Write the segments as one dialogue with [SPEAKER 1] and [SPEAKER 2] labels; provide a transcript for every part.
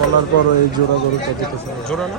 [SPEAKER 1] বলার পর এই জোড়া গরু কত
[SPEAKER 2] জোড়া না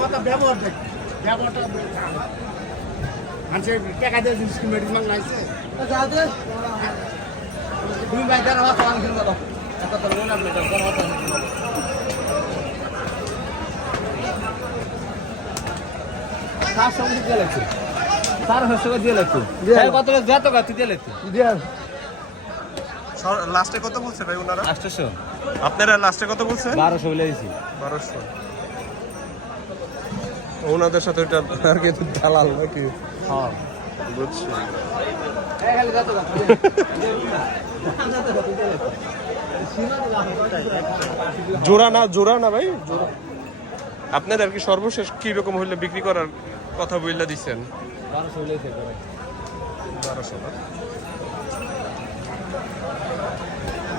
[SPEAKER 3] কথা ব্যবহার দেখ ব্যবহারটা মানুষের টাকা দিয়ে জিনিস মেডিসিন মাংলাইছে তুমি ভাই যারা কথা মাংস দাও এত তো লোন আপনি তো কোনো কথা তার সঙ্গে দিয়ে লাগছে তার হচ্ছে দিয়ে লাগছে কত যত দিয়ে লাগছে
[SPEAKER 2] লাস্টে কত বলছে ভাই ওনারা?
[SPEAKER 3] আটশোশো।
[SPEAKER 2] আপনারা লাস্টে কত বলছেন?
[SPEAKER 3] বারোশো বলে দিয়েছি।
[SPEAKER 2] বারোশো। ওনাদের সাথে ওটা আর কি দালাল নাকি?
[SPEAKER 3] হ্যাঁ।
[SPEAKER 2] বুঝছি। জোড়া না জোড়া না ভাই জোড়া। আপনাদের আর কি সর্বশেষ কি রকম হইলে বিক্রি করার কথা বইলা দিচ্ছেন
[SPEAKER 3] বারোশো বারোশো ど
[SPEAKER 2] うぞ。